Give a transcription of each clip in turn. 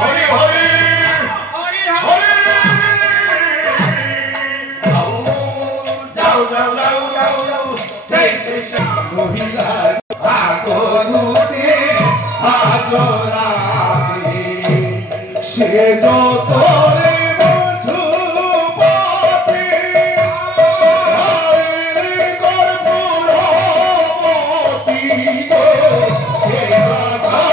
হরি হরি হরি হরি যাও যাও যাও যাও যাও সেই সেই মহিলার ভাগো দুটি হাজরাতে সে যত রে বসুপতি হরি কর্পূরমতি গো সে জগরে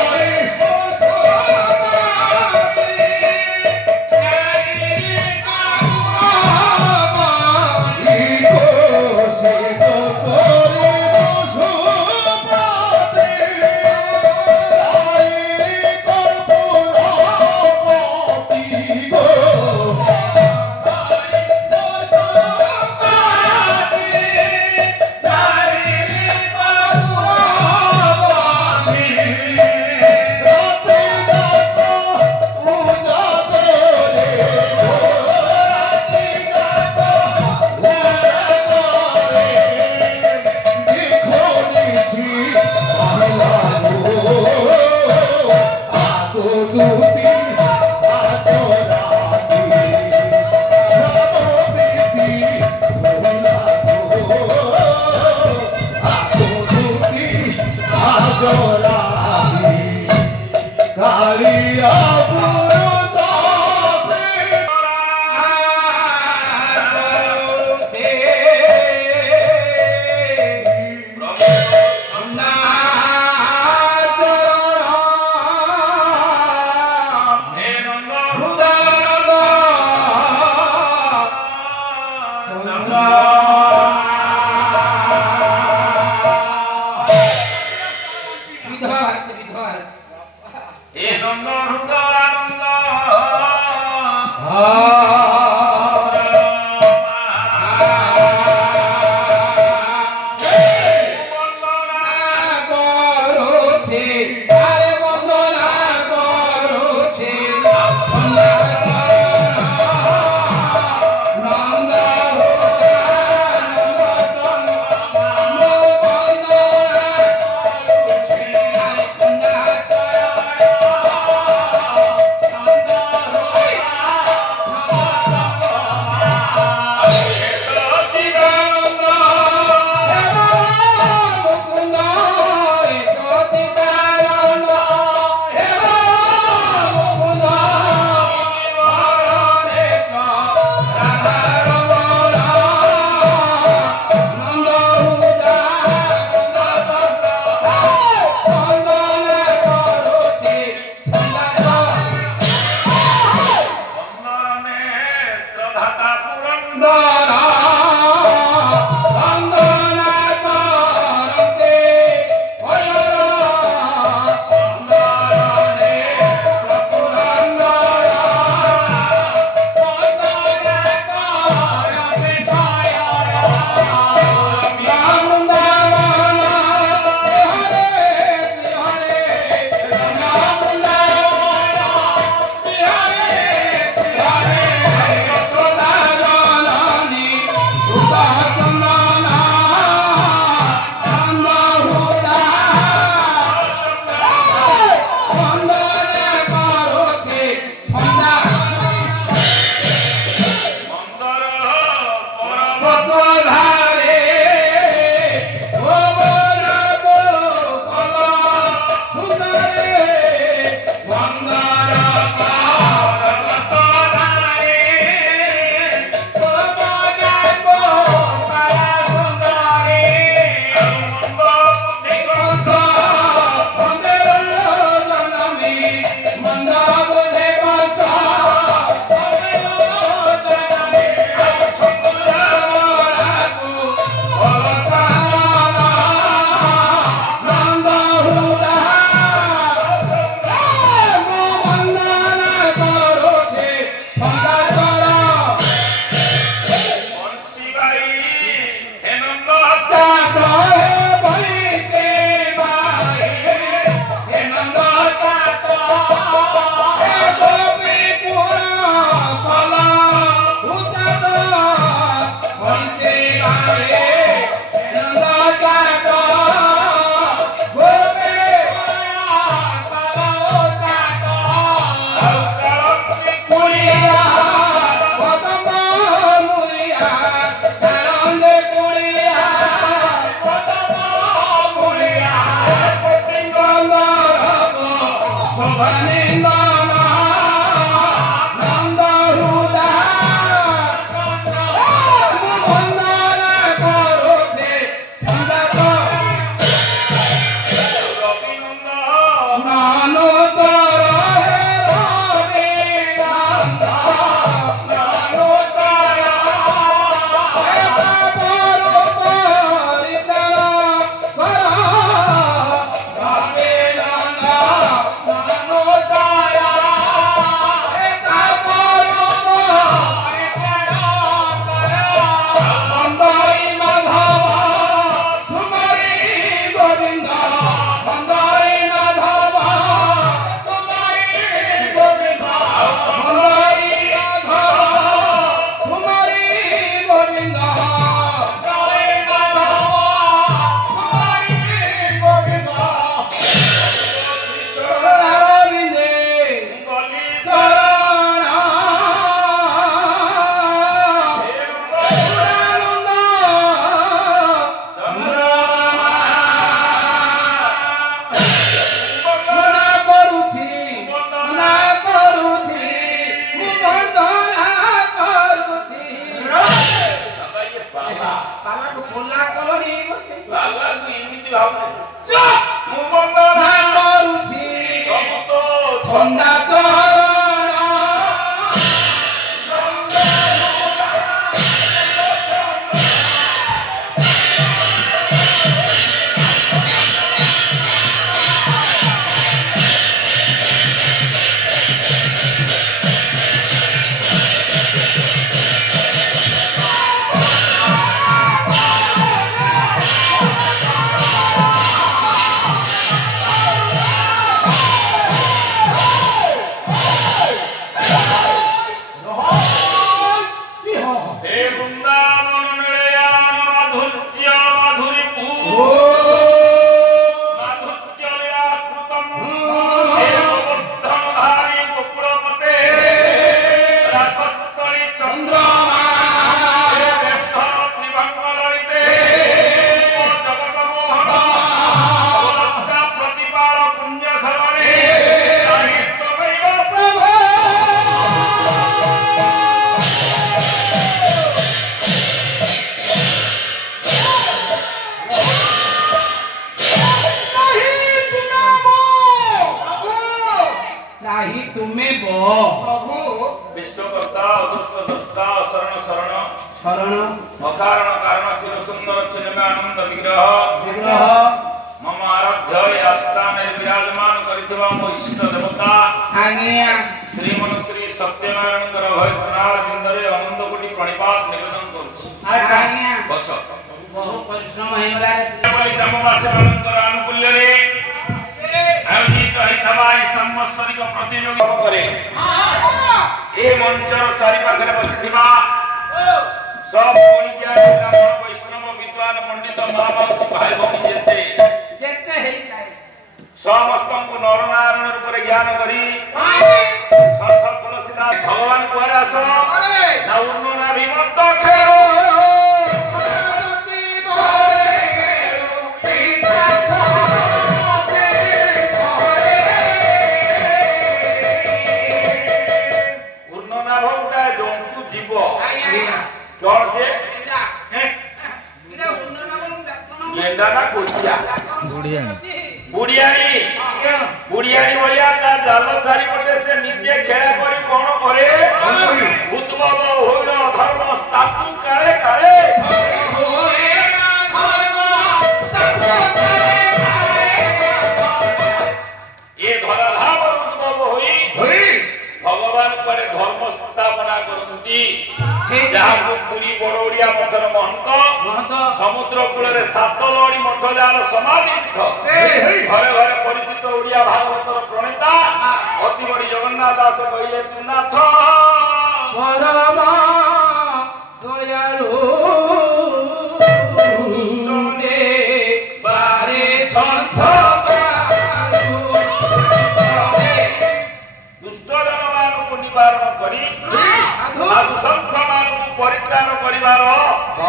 परित्राण परिवार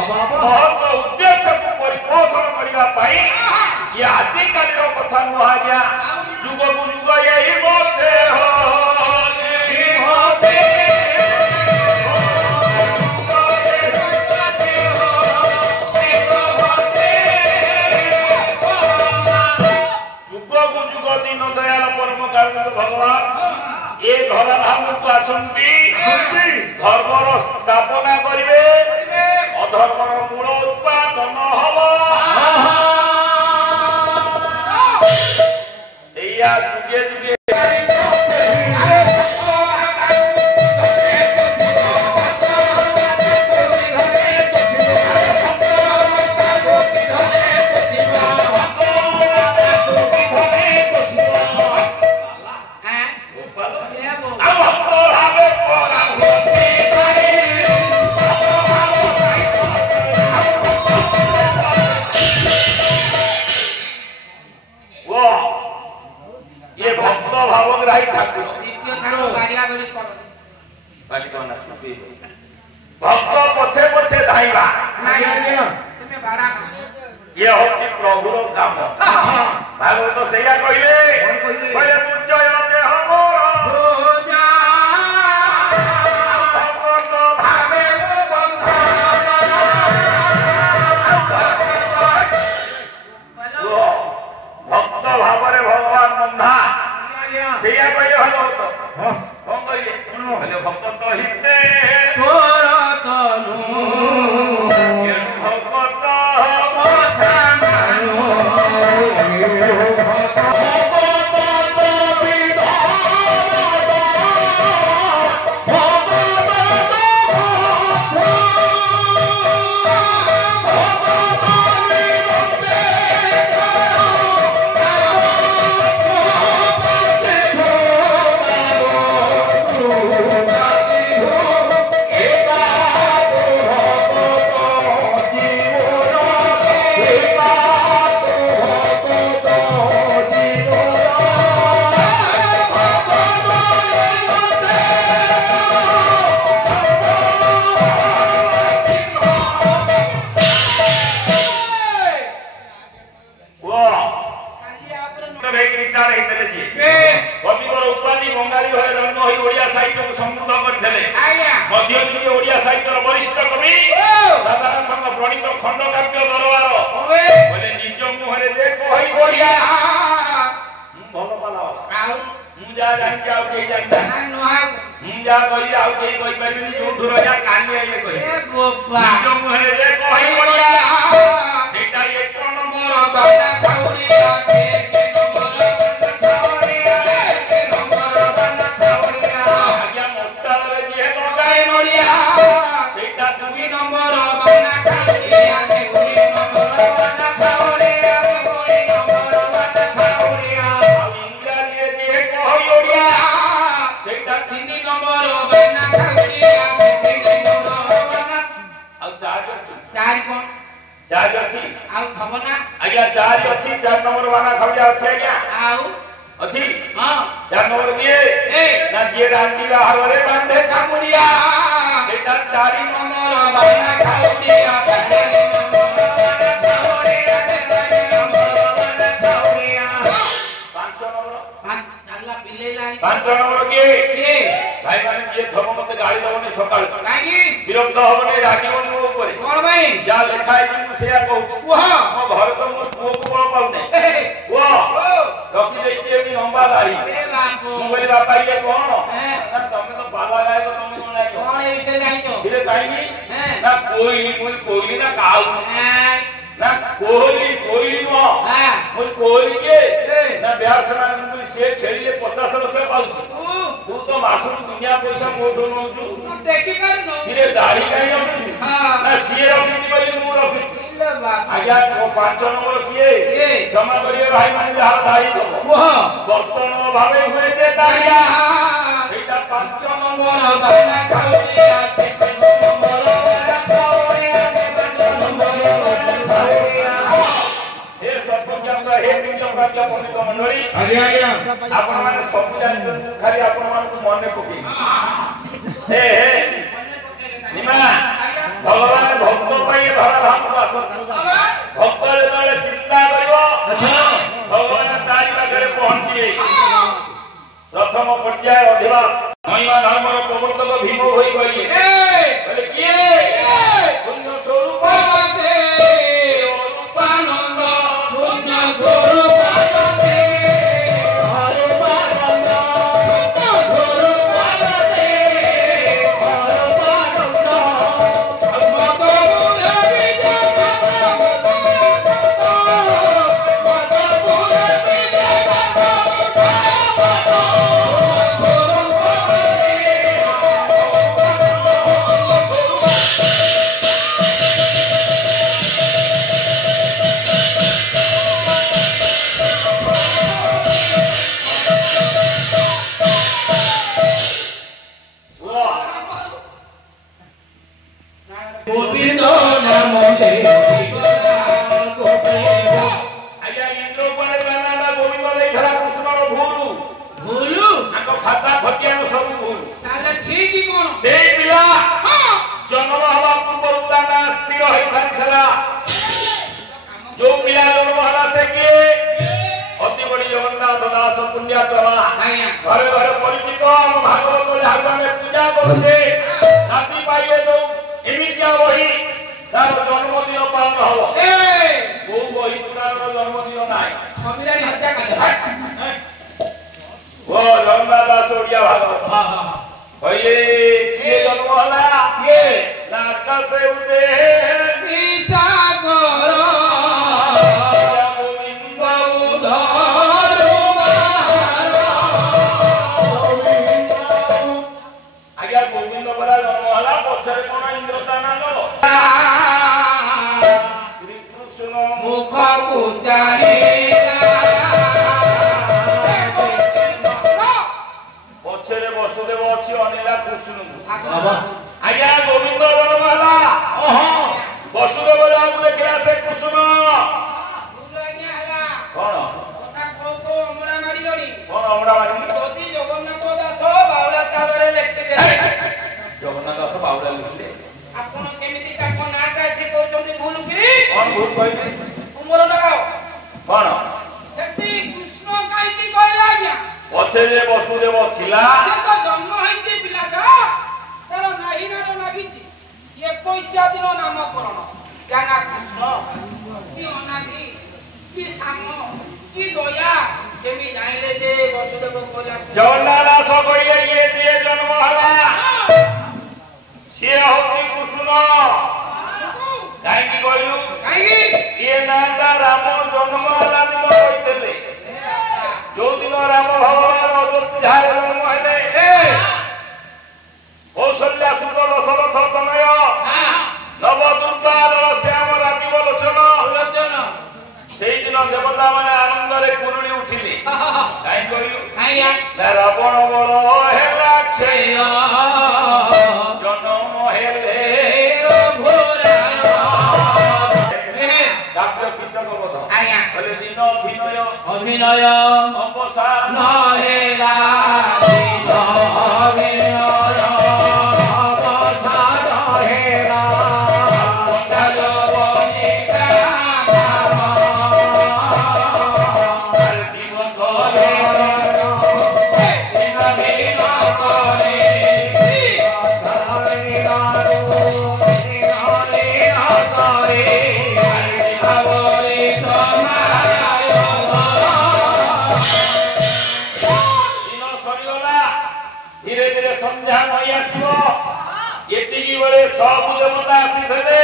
महत्व उद्देश्य को पोषण करने ये आजिकल कथा नुह आज्ञा जुग जुग यही बोलते हो दिन दयाल परम कारुणिक भगवान ए धरा धाम को आसंती धर्मर स्थापना करिवे अधर्मर मूल उत्पादन हब एया जुगे जुगे भक्त पछे पछे धाइबा ये होती प्रभुर काम भागवत सैया कहले दुर्जय देह मोर भक्त भावे भक्त भावरे भगवान बंधा सैया कहले हलो कौन कहले भक्त तो हिते तोर तनु भक्त कथा मानो भगवान भक्त धरा धाम को आस भक्त प्रथम पर्याय अधिवास महिमा धर्मर प्रवर्तक भीम होई कहले बोले किए शून्य स्वरूप से रूपानंद शून्य स्वरूप से रूपानंद स्वरूप से रूपानंद मधुर विजय गोविंद नाम ले आया इंद्र पर गाना गोविंद लेखला कृष्णर भूल बोलू आको खाता खटिया सब भूल ताले ठीक ही कोन से पिला जन्म हवा पूर्व उताना स्थिर होई सारिथला जो पिला जन्म हला से के अति बड़ी जगन्नाथ दास पुण्यात्मा घरे घरे परिचित हम भागवत हागा में पूजा करछे राति पाइले जो एमितिया वही तार जन्मदिन पालन हबो को वही पुराण जन्मदिन नाही कबिरानी हत्या कर वो जगन्नाथ दास ओडिया भागवत हां हां पहिले के जन्म हला ये नाका से उदे विसागर गोविंद उधार आज्ञा गोविंद बरा जन्म हला पछरे कोन इंद्रदाना गलो श्री कृष्ण मुख पूजाहेला पछरे वसुदेव अछि अनिला कृष्ण बाबा आज्ञा गोविंद जन्म हला ओहो वसुदेव जाऊ देखला से कृष्ण बुलाइया हला कोन কথা কও কও আমরা মারি লড়ি कोन हमरा मारी যদি জগন্নাথ দাস বাউলা তালরে লিখতে গেলে जगन्नाथ दास बाउडा लिखले ଆପଣ କେମିତି ତାଙ୍କ ନାଁଟା ଏଠି କହୁଛନ୍ତି ଭୁଲ କି कोन भूल कहले ତୁମର ଲଗାଅ कोन ସେଠି କୃଷ୍ଣ କାହିଁକି କହିଲା ଆଜ୍ଞା पछरे वसुदेव थिला ସେ ତ ଜନ୍ମ ହେଇଛି ପିଲାଟା ତାର ନାହିନାର ଲାଗିଛି 21 ଦିନ ନାମକରଣ ଜ୍ଞାନ କୃଷ୍ଣ କି ଅନାଦି କି ସାମ କି ଦୟା କେମିତି ଜାଣିଲେ ଯେ ବସୁଦେବ କହିଲା जगन्नाथ दास कहले ये जे जन्म हला से होती कृष्ण काहे की कहलु କାହିଁକି ये नाटा राम जन्म हला दिन कहतेले जो दिन राम भगवान अयोध्या जन्म हेले कौशल्या सुत दशरथ तनय नवदुर्गा श्याम राजीव लोचन ଲୋଚନ सेई दिन देवता माने आनंद रे कुरुणी उठिले काहे कहलु ଆଜ୍ଞା ना रावण बल हेला क्षय ଏ जन्म हेले काव्य कीचक बोध ଆଜ୍ଞା कहले दिन अभिनय ଅଭିନୟ अवसान ନହେଲା ଦିନ ଅଭିନୟ ଅବସାନ ହେଲା ଜଗବନିକା दिन सरीगला धीरे धीरे संध्या होई आसीबो एतिकी बेले सब देवता आसीथले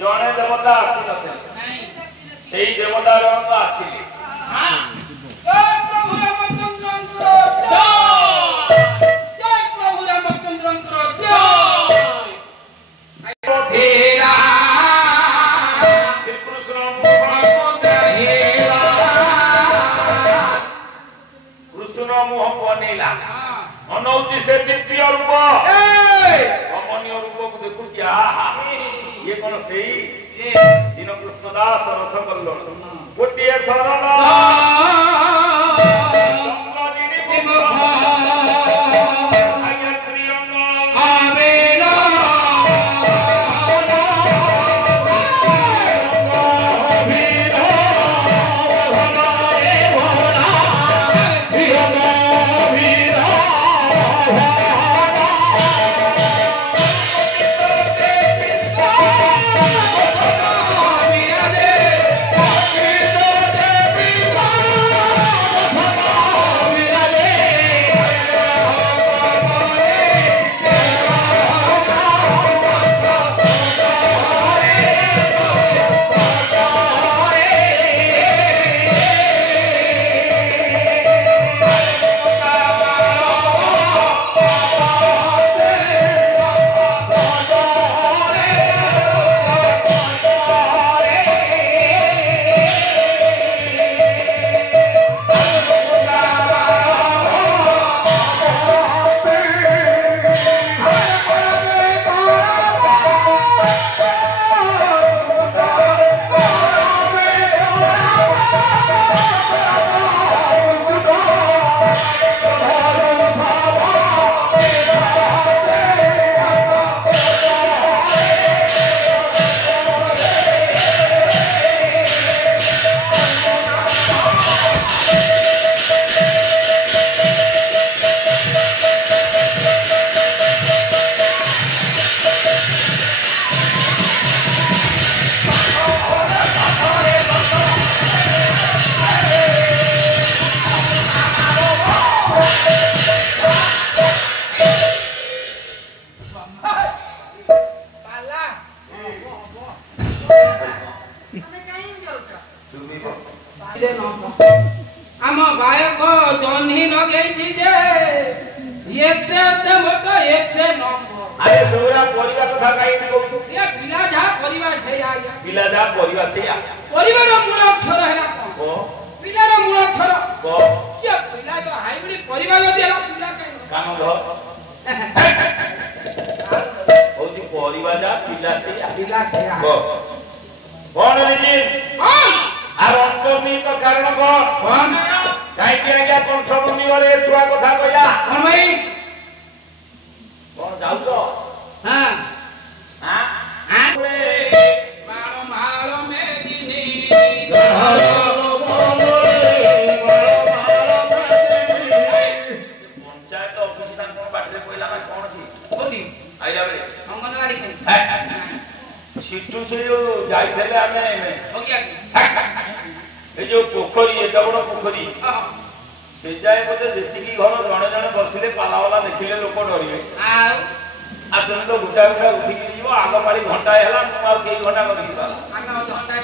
जणे देवता आसी नथे सेई देवता जणक आसीले जय प्रभु रामचंद्रଙ୍କର जय प्रभु रामचंद्रଙ୍କର जय हेला श्री कृष्ण कृष्ण मुह बनेला अनौति से दिव्य रूप अमनीय रूप को देखुची आहा ये कोन सेई दिन कृष्णदास रस कल्लोल गोटिए शरण आज्ञा श्री अंग Amen. एते मोटा एते नंबर अरे सोरा परिवा कथा काई कहू ये पिला जा परिवा से आया पिला जा परिवा से आ परिवार मूल अक्षर है ना ओ पिलार मूल अक्षर को क्या पिला तो हाइब्रिड परिवार देला पिला काई कान धो होती परिवा जा पिला से आ को कौन रे हां আর অন্তর্নিহিত কারণ কোন কাইকে আজ্ঞা কোন সমনি ওরে ছুয়া কথা কইলা কোন ভাই কোন যাও তো হ্যাঁ হ্যাঁ হ্যাঁ মারো মারো মেদিনী মারো বলে মারো পঞ্চায়েত অফিস না কোন বাটরে কইলা না কোন কি কোনি আইলা রে অঙ্গনবাড়ি কই সিটু সে যাইতেলে আমি हो गया এই যে পোখরি এটা বড় পোখরি हां সে যায় বলে যেতিকি ঘর জনে জনে বসিলে পালাওয়ালা দেখিলে লোক ডরিবে আও আপনি তো গুটা গুটা উঠিকি দিব আগ পাড়ি ঘন্টা হেলা মু আর কেই ঘন্টা করি পালা আমি ঘন্টা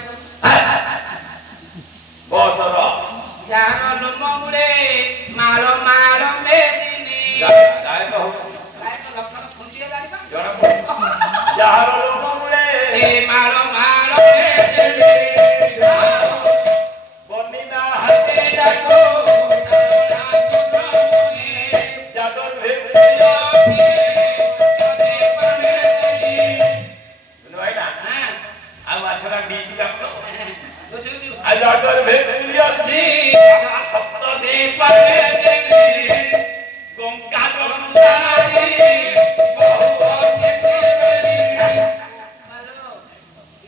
বসর যার লোম মুড়ে মারো মারো মেদিনী গায় কহ গায় তো লক্ষণ খুঁজিয়ে গায় তো জনা যার লোক মুড়ে এ মারো মারো মেদিনী বনিনা হাতে ডাকো যাদর ভেদ আছরা ডিসি কাপলো আজ যাদর ভেদ দিয়াছি সপ্ত দে পারে গঙ্গা গঙ্গারি হ্যালো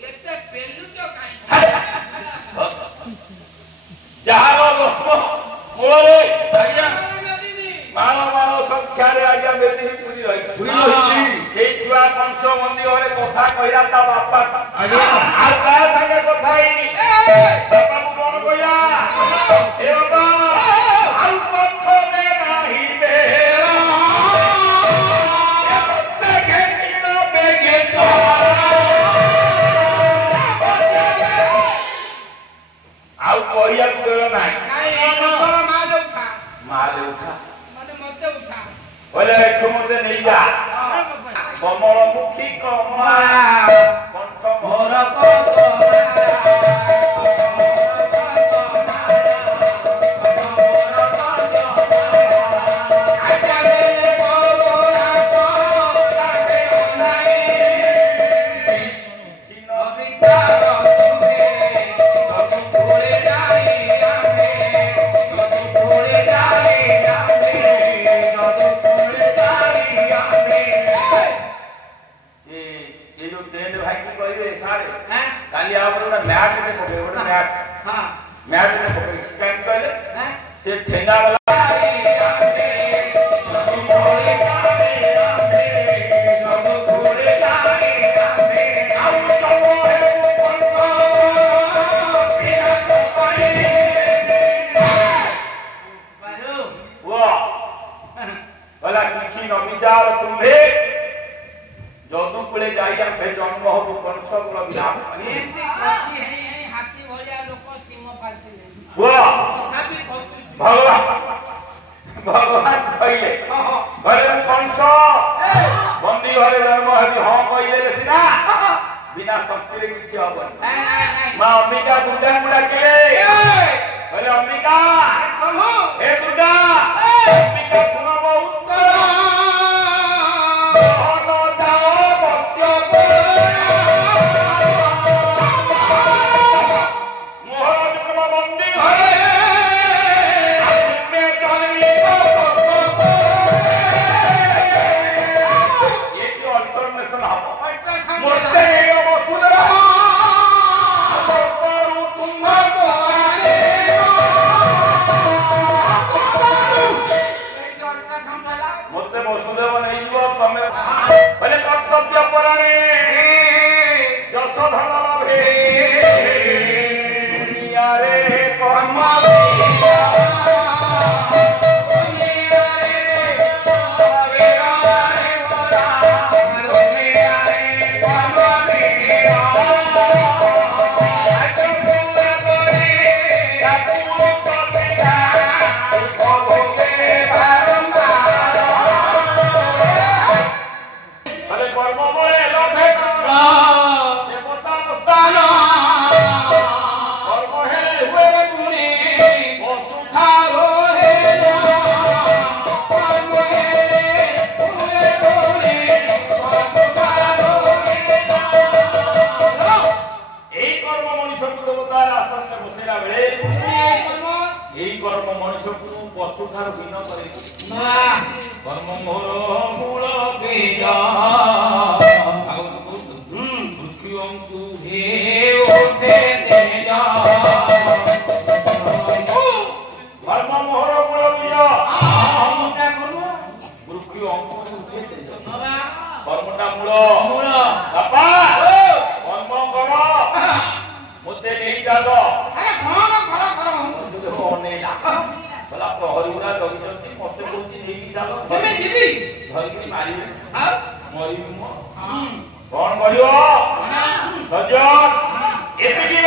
এটা পেলু তো কাই যাহার লোক মোরে আজ্ঞা মেদিনী মানো মানো সংখ্যারে আজ্ঞা মেদিনী পুরি রইছি সেই ছুয়া কংস মন্দিরে কথা কইরা তা বাপা আজ্ঞা আর কা সঙ্গে কথা হইনি বাবা কোন কইরা এ বাবা আর পথ মে নাহি বেরা এ দেখে কিনা বেগে তো আউ কইয়া কইল নাই নাই নকল মাল উঠা মালে উঠা মানে মতে উঠা বলে একটু মধ্যে নেই যা কমলমুখী কমলা কণ্ঠ মোর কত काली आप लोग मैट में पकड़े वो मैट हां मैट में पकड़े स्टैंड करे हैं से ठेंगा वाला वाला किसी न विचार तुम्हे जदू कुले जाई हम जन्म हो कंस कुल विनाश एमती कोची है हाथी भलिया लोक सीम पालते वाह तथापि भक्ति भगवान भगवान कहिले भले कंस बंदी घरे जन्म हबी हां कहिले लेसिना बिना शक्ति रे किछि हबन नहीं मां अंबिका दुर्गा मुडा केले भले अंबिका प्रभु हे दुर्गा अंबिका सुनो बहुत न जाओ भक्त्य मोहर जन्म बंदी घरे में चलली ये जो अल्टरनेशन हबो अल्ट्रासाउंड मोटे नहीं वसुंधरा करू तुम भगवाने मोटे वसुदेव नहीं जीव तमे भले कर्तव्य पराणे जशोधन लभे दुनिया रे कर्म ପଶୁ ଠାରୁ ଭିନ୍ନ କରି କର୍ମ ମୋର ମୂଳ ବୀଜ ବୃକ୍ଷଙ୍କୁ ଉଠେ ତେଜ କର୍ମ ମୋର ମୂଳ ବୀଜ ବୃକ୍ଷ ଅଙ୍କୁ ଉଠେ ତେଜ କର୍ମଟା ମୂଳ ବାପା କର୍ମ କର ମୋତେ ନେଇ ଚାଲ ଅନେଇଲା କହିଲା ପ୍ରହରୀ ଗୁଡା ଜଗିଛନ୍ତି ମତେ କହୁଛି ନେଇକି ଚାଲ ଧରିକିରି ମାରିବେ ମରିବି ମୁଁ କଣ କରିବ ସଜନ ଏତିକି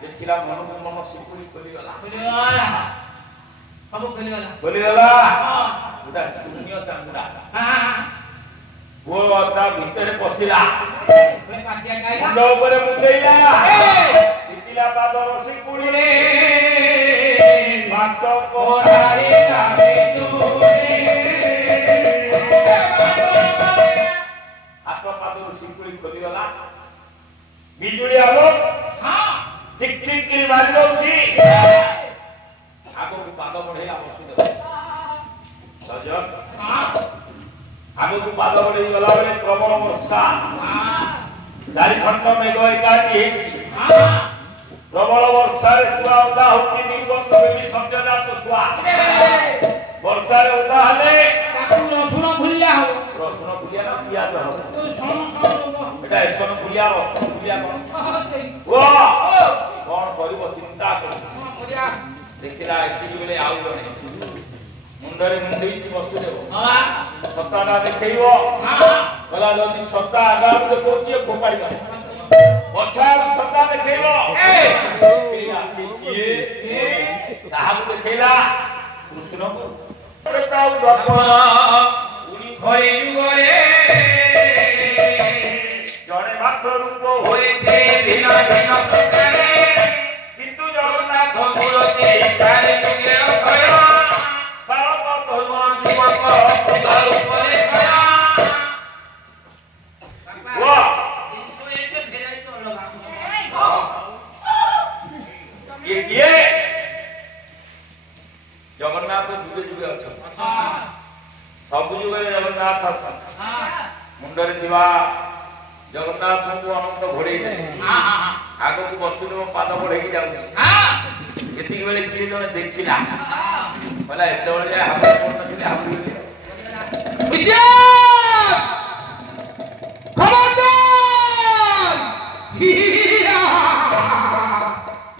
ଦେଖିଲା ମନକୁ ମନ ଶିକୁଳି ଖୋଲିଗଲା ଖୋଲିଗଲା ଗୋଟା ଶୂନ୍ୟ ଚାଙ୍ଗୁଡା ପୁଅ ତା ଭିତରେ ପଶିଲା ମୁଣ୍ଡ ଉପରେ ମୁଣ୍ଡେଇଲା ପିଟିଲା ପାଦର ଶିକୁଳିରେ ହାତ ପାଦରୁ ଶିକୁଳି ଖୋଲିଗଲା ବିଜୁଳି ଆଲୋକ ଚିକ୍ ଚିକ୍ କରି ମାରି ଦଉଛି ଆଗକୁ ପାଦ ବଢେଇଲା ବସୁଦେବ ସଜନ ଆଗକୁ ପାଦ ବଢେଇ ଗଲା ବେଳେ ପ୍ରବଳ ବର୍ଷା ଚାରିଖଣ୍ଡ ମେଘ ଏକାଠି ହେଇଛି ପ୍ରବଳ ବର୍ଷାରେ ଛୁଆ ଓଦା ହଉଛି ନିର୍ବନ୍ଧ ବେବି ସଦ୍ୟଜାତ ଛୁଆ ବର୍ଷାରେ ଓଦା ହେଲେ ରସୁଣ ଭୁଲିଆ ନା ପିଆଜ ହବ ଏଟା ଏସନ ଭୁଲିଆ ରସୁଣ ଭୁଲିଆ କଣ କରିବ ଚିନ୍ତା କର ଦେଖିଲା ଏତିକି ବେଳେ ଆଉ ଜଣେ ମୁଣ୍ଡରେ ମୁଣ୍ଡେଇଛି ବସୁଦେବ ଛତାଟା ଦେଖେଇବ କହିଲା ଯଦି ଛତା ଆଗାରୁ ଦେଖଉଛି ଫୋପାଡ଼ି ଦବ ପଛଆଡୁ ଛତା ଦେଖେଇବ ଆସି କିଏ ତାହାକୁ ଦେଖେଇଲା କୃଷ୍ଣକୁ ଜଣେ ମାତ୍ର ରୂପ ହୋଇଛି ଭିନ୍ନ ଭିନ୍ନ ପ୍ରକାରେ କିନ୍ତୁ ଜଗନ୍ନାଥ ମୂରତି ଚାରି ଯୁଗେ ଅକ୍ଷୟ ବାଳକ ତରୁଣ ଯୁବକ ବୃଦ୍ଧ ରୂପରେ କିଏ ଜଗନ୍ନାଥ ଯୁଗେ ଯୁଗେ ଅଛନ୍ତି ସବୁ ଯୁଗରେ ଜଗନ୍ନାଥ ଅଛନ୍ତି ମୁଣ୍ଡରେ ଥିବା ଜଗନ୍ନାଥଙ୍କୁ ଅନନ୍ତ ଘୋଡେଇ ଦେଲେ ଆଗକୁ ବସୁଦେବ ପାଦ ବଢେଇକି ଯାଉଛି ସେତିକି ବେଳେ କିଏ ଜଣେ ଦେଖିଲା କହିଲା ଏତେବେଳେ ଯାଏ ହାବୁଡି ପଡୁନଥିଲେ ହାବୁଡି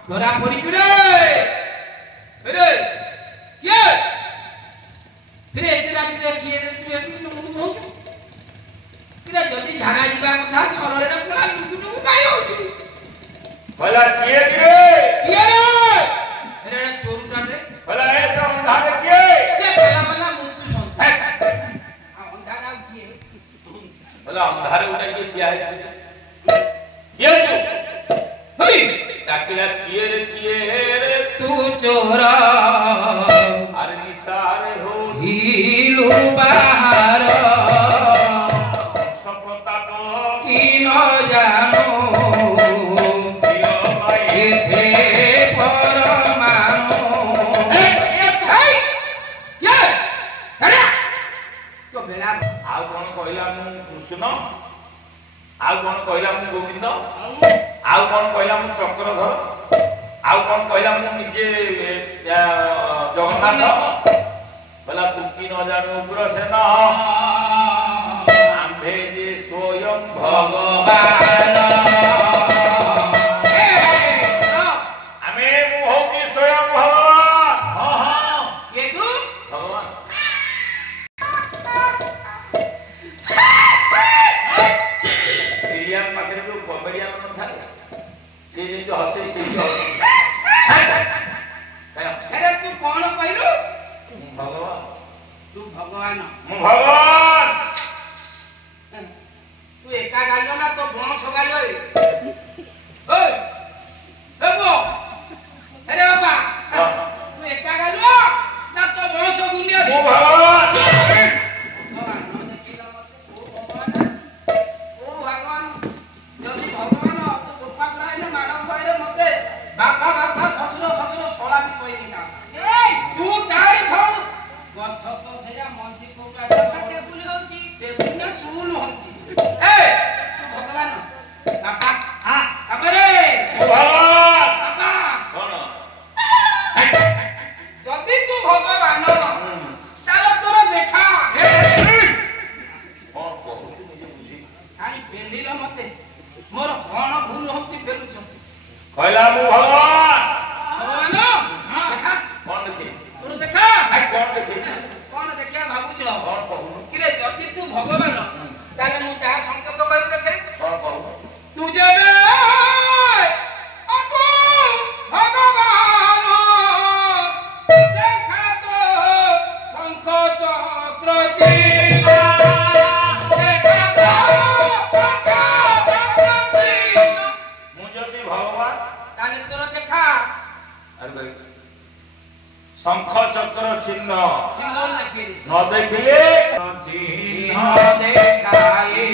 ধরা পড়িছু রে রে কে রে এতে রাতে কিয়ে তুই এত নমু কিরা যদি ঝাড়া ଯିବା କଥା ସରରେ ନା ପୁରା ଲୁକୁ କାଇ ହଉଛି କହିଲା କିଏ রে রে ଚୋରୁଟାରେ କହିଲା ଏସା ଅନ୍ଧାରେ କିଏ ସେ ବେଲା ମୁତୁ ସନ୍ତା ଅନ୍ଧାର ଆଉ କିଏ କହିଲା ଅନ୍ଧାରେ ଗୋଟେ କିଏ ଠିଆ ହେଇଛି କିଏ ତୁ ହଇ ডাকিলা কিয়ে রে তু চোর আরে নিসারে হইলু বাহার সপ্রতাপ কি ন জানো এতে পরমাণু তো বেলা ଆଉ କଣ କହିଲା ମୁଁ କୃଷ୍ଣ ଆଉ କଣ କହିଲା ମୁଁ ଗୋବିନ୍ଦ ଆଉ କଣ କହିଲା ମୁଁ ଚକ୍ରଧର ଆଉ କଣ କହିଲା ମୁଁ ନିଜେ ଜଗନ୍ନାଥ କହିଲା ତୁ କି ନ ଜାଣୁ ଉଗ୍ରସେନ ଆମ୍ଭେ ଯେ ସ୍ୱୟଂ ଭଗବାନ ଆମେ ମୁଁ ହଉଛି ସ୍ୱୟଂ ଭଗବାନ କିଏ ତୁ ଭଗବାନ ପାଖରେ ଯୋଉ କମେଡିଆନ ନଥାଏ ସେ ଯେମିତି ହସେ ସେମିତି ହସେ ତୁ କଣ କହିଲୁ ଭଗବାନ ତୁ ଭଗବାନ ମୁଁ ଭଗବାନ ତୁ ଏକା ଗାଲ ନା ତ ବଣ ସଗାଲ ଓଏ ଏଗୋ ଆରେ ବାବା ତୁ ଏକା ଗାଲ ନା ତ ବଣ ସଗୁନିଆ ମୁଁ ଭଗବାନ ବାପା ଶ୍ୱଶୁର ଶ୍ୱଶୁର ଶଳା ବି କହିନି ନା ତୁ ଚକ୍ର ଚିହ୍ନ ମୁଁ ଯଦି ଭଗବାନ ତାହେଲେ ତୋର ଦେଖା ଶଙ୍ଖ ଚକ୍ର ଚିହ୍ନ ସିମ୍ବଲ ଦେଖିଲି ନ ଦେଖିଲେ ଚିହ୍ନ ଦେଖାଇ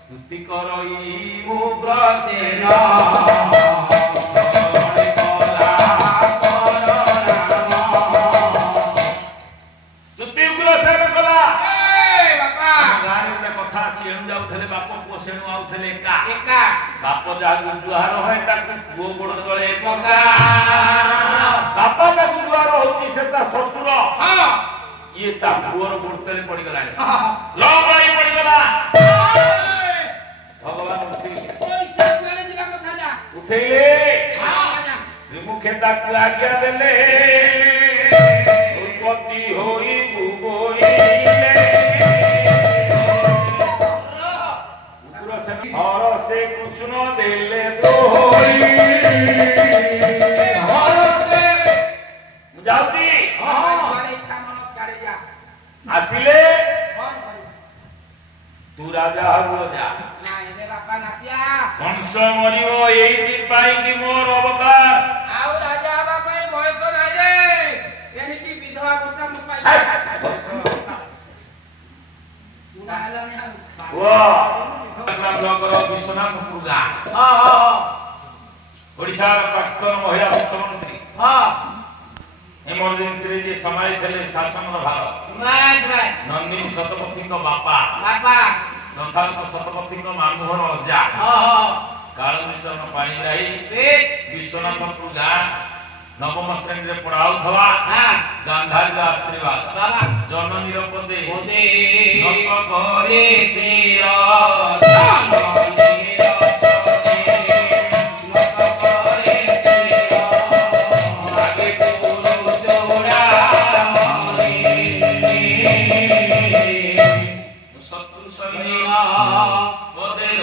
ସ୍ତୁତି କରଇ ଉଗ୍ରସେନ ସ୍ତୁତି ଉଗ୍ରସେନ କଲା ବାପା ଗାଁରେ ଗୋଟେ କଥା ଅଛି ଏଣୁ ଯାଉଥିଲେ ବାପ ପୁଅ ସେଣୁ ଆଉଥିଲେ ଏକା ଏକା ବାପ ଯାହାକୁ ଜୁହାର ହୁଏ ତାକୁ ପୁଅ ଗୋଡ଼ ତଳେ ପକା ବାପ ତାକୁ ଜୁହାର ହଉଛି ସେ ତା ଶ୍ୱଶୁର ହଁ ଇଏ ତା ପୁଅର ଗୋଡ଼ ତଳେ ପଡ଼ିଗଲାଣି ଲମ୍ବାଇ ପଡ଼ିଗଲା ଭଗବାନ ଉଠେଇଲେ ଶ୍ରୀମୁଖେ ତାକୁ ଆଜ୍ଞା ଦେଲେ ଉତ୍ପତ୍ତି ହୋଇ ହର ସେ କୃଷ୍ଣ ଦେଲେ ମୁଁ ଯାଉଛି ଆସିଲେ ତୁ ରାଜା ହବୁ ଯା କଂସ ମରିବ ଏଇଥିପାଇଁ କି ମୋର ଅବତାର ଆଉ ରାଜା ହବା ପାଇଁ ବୟସ ନାହିଁ ରେ ଏଣିକି ବିଧବା କଥା ମୁଁ ପାଇ ବ୍ଲକର ବିଶ୍ୱନାଥପୁର ଗାଁ ଓଡ଼ିଶାର ପ୍ରାକ୍ତନ ମହିଳା ମୁଖ୍ୟମନ୍ତ୍ରୀ ଏମର୍ଜେନ୍ସିରେ ଯିଏ ସମ୍ଭାଳିଥିଲେ ଶାସନର ଭାର ନନ୍ଦିନୀ ଶତପଥୀଙ୍କ ବାପା ନଥାଙ୍କ ଶତପଥୀଙ୍କ ମାମୁଁଘର ଅଜା କାଳମିଶ୍ରଣ ପାଣିଗ୍ରାହୀ ବିଶ୍ୱନାଥପୁର ଗାଁ ନବମ ଶ୍ରେଣୀରେ ପଢାଉଥିବା ଗାନ୍ଧାରୀର ଆଶୀର୍ବାଦ ଜନନୀର ପଦେ ନତ କରେ ଶତ୍ରୁ ସୈନ୍ୟ ପଦେ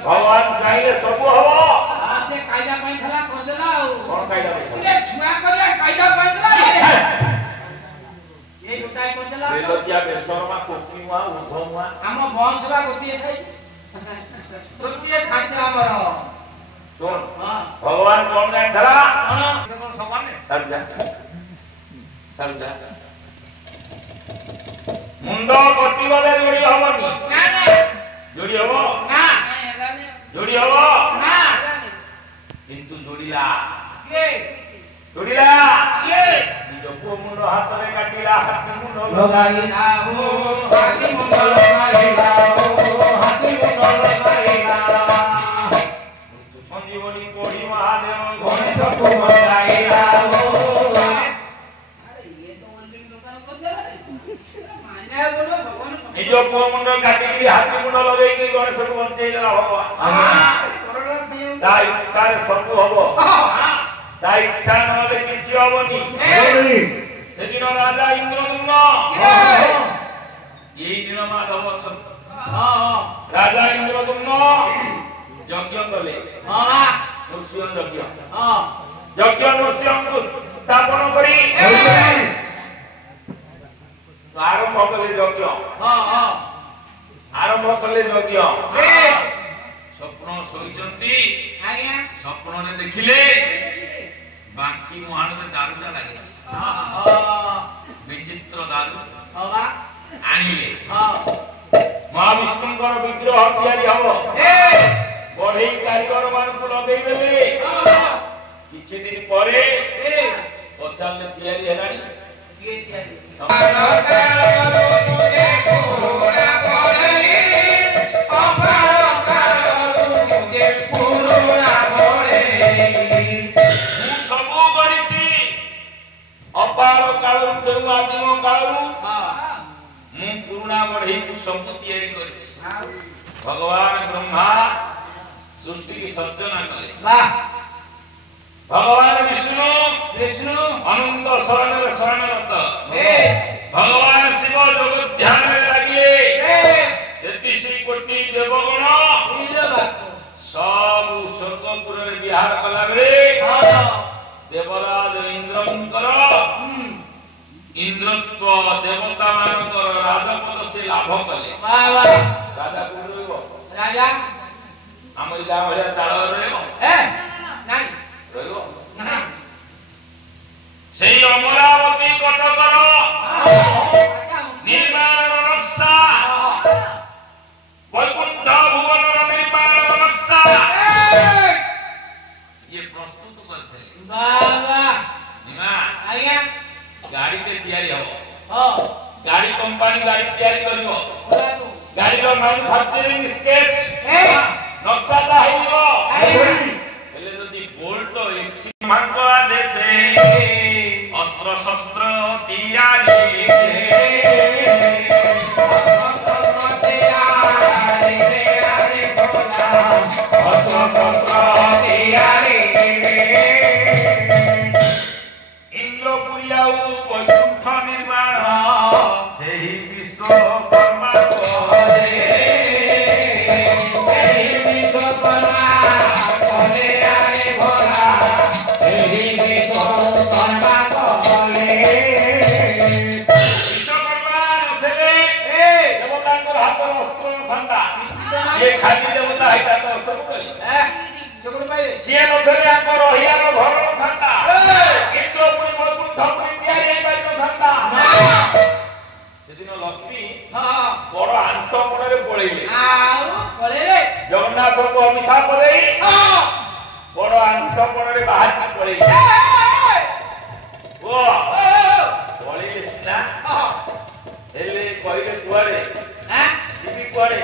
भगवान ଚାହିଁଲେ ସବୁ ହବ। ସେ କାଇଦା ପାଇଥିଲା କରିଦେଲା ଆଉ କଣ କାଇଦା ପାଇଁ? ଛୁଆ କରିବା କାଇଦା ପାଇଥିଲା ଏଇ ଗୋଟାଏ କରିଦେଲା ବେଲତିଆ ବେସରମା କୋକିମା ଉଭମା ଆମ ବଂଶବା ଗୋଟିଏ ଖାଇ ଗୋଟିଏ ଖାଦ୍ୟ ଆମର ଶୁଣ ଭଗବାନ କଣ ଜାଣିଥିଲା କଣ ମୁଣ୍ଡ କଟିଗଲେ ଯୋଡି ହବନି ଯୋଡି ହବ ଯୋଡି ହବ କିନ୍ତୁ ଯୋଡିଲା ଯୋଡିଲା ନିଜ ପୁଅ ମୁଣ୍ଡ ହାତରେ କାଟିଲା ହାତୀ ମୁଣ୍ଡ ଲଗାଇଲା ହୋ ହାତୀ ମୁଣ୍ଡ ଲଗାଇଲା ହୋ ହାତୀ ମୁଣ୍ଡ ଲଗାଇଲା ସଞ୍ଜୀବନୀ କୋଢି ମହାଦେବ ଗଣେଶକୁ ବଞ୍ଚାଇଲା ହୋ ନିଜ ପୁଅ ମୁଣ୍ଡ କାଟିକି ହାତୀ ମୁଣ୍ଡ ଲଗେଇକି ଗଣେଶକୁ ବଞ୍ଚେଇଦେଲା ଭଗବାନ। ତା ଇଚ୍ଛାରେ ସବୁ ହବ ତା ଇଚ୍ଛା ନହେଲେ କିଛି ହବନି। ସେଦିନ ରାଜା ଇନ୍ଦ୍ରଦୁମ୍ନ ଏଇ ଦିନ ମାଧବ ଅଛନ୍ତି ରାଜା ଇନ୍ଦ୍ରଦୁମ୍ନ ଯଜ୍ଞ କଲେ ନୃସିଂହ ଯଜ୍ଞ ଯଜ୍ଞ ନୃସିଂହଙ୍କୁ ସ୍ଥାପନ କରି ଆରମ୍ଭ କଲେ ଯଜ୍ଞ ଆରମ୍ଭ କଲେ ଯଜ୍ଞ ସ୍ୱପ୍ନ ଶୋଇଛନ୍ତି ସ୍ୱପ୍ନରେ ଦେଖିଲେ ବାଙ୍କି ମୁହାଣରେ ଦାରୁଟା ଲାଗିଛି ବିଚିତ୍ର ଦାରୁ ଆଣିଲେ ମହାବିଷ୍ଣୁଙ୍କର ବିଗ୍ରହ ତିଆରି ହବ ବଢେଇ କାରିଗର ମାନଙ୍କୁ ଲଗେଇ ଦେଲେ କିଛି ଦିନ ପରେ ପଚାରିଲେ ତିଆରି ହେଲାଣି ସବୁ କରିଛି ଅପାର କାଳରୁ କେଉଁ ଆଦିମ କାଳରୁ ମୁଁ ପୁରୁଣା ବଢେଇକୁ ସବୁ ତିଆରି କରିଛି। ଭଗବାନ ବ୍ରହ୍ମା ସୃଷ୍ଟି ସର୍ଜନା କଲେ ଭଗବାନ ବିଷ୍ଣୁ ଅନନ୍ତ ଶରଣରେ ଶରଣରତ ଭଗବାନ ଶିବ ଯୋଗ ଧ୍ୟାନରେ ଲାଗିଲେ 33 କୋଟି ଦେବଗଣ ସବୁ ସ୍ୱର୍ଗପୁରରେ ବିହାର କଲା ବେଳେ ଦେବରାଜ ଇନ୍ଦ୍ରଙ୍କର ଇନ୍ଦ୍ରତ୍ୱ ଦେବତା ମାନଙ୍କର ରାଜପଦ ସେ ଲାଭ କଲେ। ରାଜା କୋଉଠି ରହିବ ରାଜା ଆମର ଗାଁ ଭଳିଆ ଚାଳ ରହିବ ରହିବ ସେଇ ଅମରାବତୀ କଟକର ନିର୍ମାଣର ନକ୍ସା ବୈକୁଣ୍ଠ ଭୁବନର ନିର୍ମାଣର ନକ୍ସା ଇଏ ପ୍ରସ୍ତୁତ କରିଥିଲେ। ଗାଡିଟେ ତିଆରି ହବ ଗାଡି କମ୍ପାନୀ ଗାଡି ତିଆରି କରିବ ଗାଡିର ମ୍ୟାନୁଫ୍ୟାକ୍ଚରିଂ ସ୍କେଚ ନକ୍ସାଟା ହେଇଯିବ ହେଲେ ଯଦି ବୋଲ୍ଟ ଏକ୍ସିମାଙ୍କ ଆଦେଶେ ଅସ୍ତ୍ର ଶସ୍ତ୍ର ତିଆରି ଇନ୍ଦ୍ରପୁରୀ ଆଉ ବୈକୁଣ୍ଠ ନିର୍ମାଣ ସେହି ବିଶ୍ୱକର୍ମା ଦେବତାଙ୍କର ହାତର ଅସ୍ତ୍ର ନଥାନ୍ତା ଇଏ ଖାଲି ଦେବତା ହେଇଥାନ୍ତା ଅସ୍ତ୍ର କରି ସିଏ ନଥିଲେ ଆଙ୍କ ରହିବାର ଘର ନଥାନ୍ତା ଇନ୍ଦ୍ରପୁରୀ ବୈକୁଣ୍ଠପୁରୀ ତିଆରି ହେଇପାରିନଥାନ୍ତା। ସେଦିନ ଲକ୍ଷ୍ମୀ ବଡ ଆଣ୍ଟ ମନରେ ପଳେଇଲେ ଜଗନ୍ନାଥଙ୍କୁ ଅଭିଶାପ ଦେଇ ବଡ ଆଣ୍ଟ ମନରେ ବାହାରିକି ପଳେଇଲେ ପଳେଇଲେ ସିନା ହେଲେ କହିଲେ କୁଆଡେ ଯିବି କୁଆଡେ